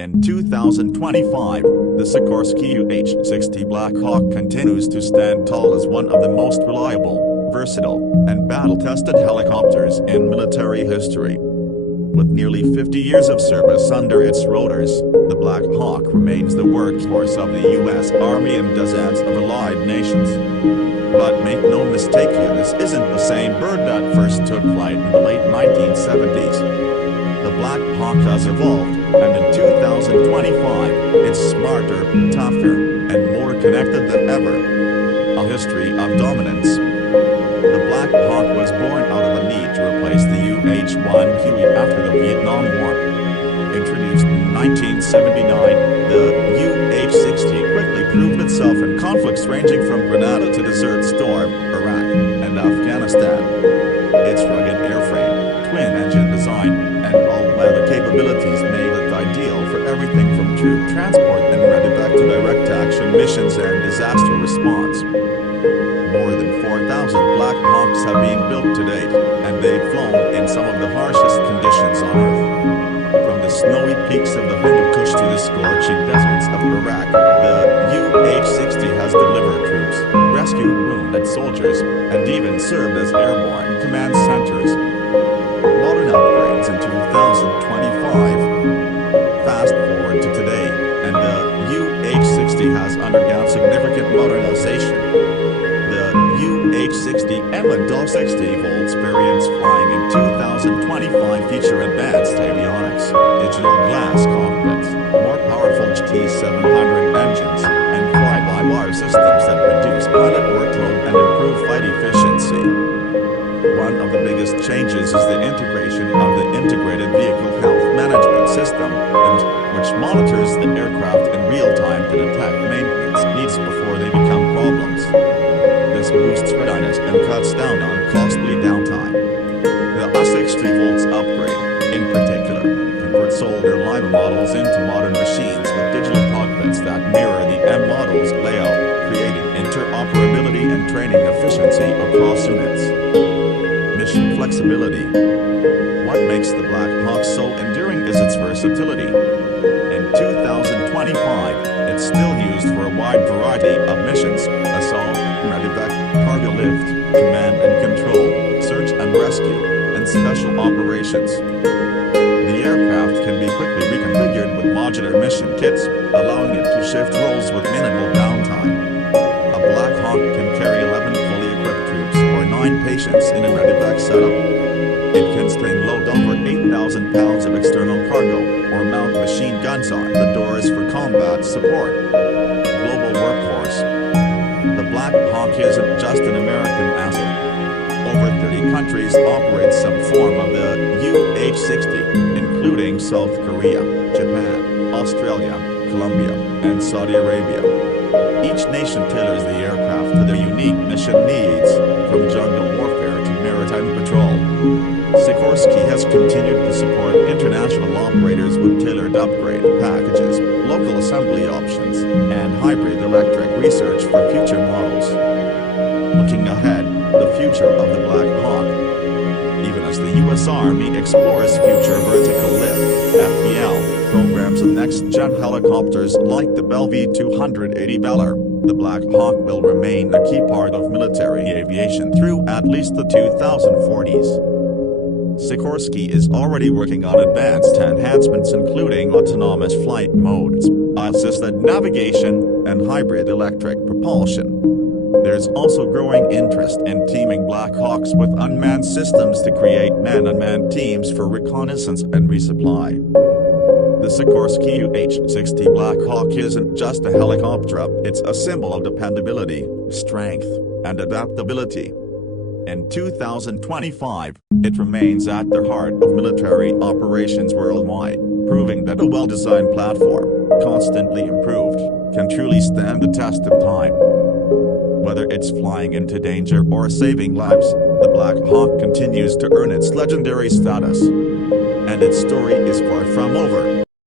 In 2025, the Sikorsky UH-60 Black Hawk continues to stand tall as one of the most reliable, versatile, and battle-tested helicopters in military history. With nearly 50 years of service under its rotors, the Black Hawk remains the workhorse of the U.S. Army and dozens of allied nations. But make no mistake here, this isn't the same bird that first took flight in the late 1970s. The Black Hawk has evolved, and in 2025, it's smarter, tougher, and more connected than ever. A history of dominance. The Black Hawk was born out of a need to replace the UH-1 Huey after the Vietnam War. Introduced in 1979, the UH-60 quickly proved itself in conflicts ranging from Grenada to Desert Storm, Iraq, and Afghanistan. Its rugged airframe, twin-engine design, and all-weather capabilities made it ideal for everything from troop transport and medevac to direct-action missions and disaster response. More than 4,000 Black Hawks have been built to date, and they've flown in some of the harshest conditions on Earth. From the snowy peaks of the Hindu Kush to the scorching deserts of Iraq, the UH-60 has delivered troops, rescued wounded soldiers, and even served as airborne command centers. Modern upgrades in 2025. Fast forward to today, and the UH-60 has undergone significant modernization. The UH-60M and UH-60V experience flying in 2025 feature advanced avionics, digital glass cockpits, more powerful T700 engines, and fly-by-wire systems that reduce pilot workload and improve flight efficiency. One of the biggest changes is the integration of the Integrated Vehicle Health Management System, which monitors the aircraft in real time to detect maintenance needs before they become problems. This boosts readiness and cuts down on costly downtime. The UH-60V upgrade, in particular, converts older line models into modern machines with digital cockpits that mirror the M model's layout, creating interoperability and training efficiency across units. Mission flexibility. What makes the Black Hawk so enduring is its versatility. In 2025, it's still used for a wide variety of missions: assault, medevac, cargo lift, command and control, search and rescue, and special operations. The aircraft can be quickly reconfigured with modular mission kits, allowing it to shift roles with minimal downtime. A Black Hawk can carry 11 fully equipped troops or 9 patients in a medevac setup. It can string load over 8,000 pounds of external cargo, or mount machine guns on the doors for combat support. Global workforce. The Black Hawk isn't just an American asset. Over 30 countries operate some form of the UH-60, including South Korea, Japan, Australia, Colombia, and Saudi Arabia. Each nation tailors the aircraft to their unique mission needs, from jungle warfare to maritime patrol. Sikorsky has continued to support international operators with tailored upgrade packages, local assembly options, and hybrid electric research for future models. Looking ahead, the future of the Black Hawk. Even as the U.S. Army explores future vertical lift (FVL) programs and next-gen helicopters like the Bell V-280 Valor, the Black Hawk will remain a key part of military aviation through at least the 2040s. Sikorsky is already working on advanced enhancements including autonomous flight modes, assisted navigation, and hybrid electric propulsion. There's also growing interest in teaming Black Hawks with unmanned systems to create man-unmanned teams for reconnaissance and resupply. The Sikorsky UH-60 Black Hawk isn't just a helicopter, it's a symbol of dependability, strength, and adaptability. In 2025, it remains at the heart of military operations worldwide, proving that a well-designed platform, constantly improved, can truly stand the test of time. Whether it's flying into danger or saving lives, the Black Hawk continues to earn its legendary status. And its story is far from over.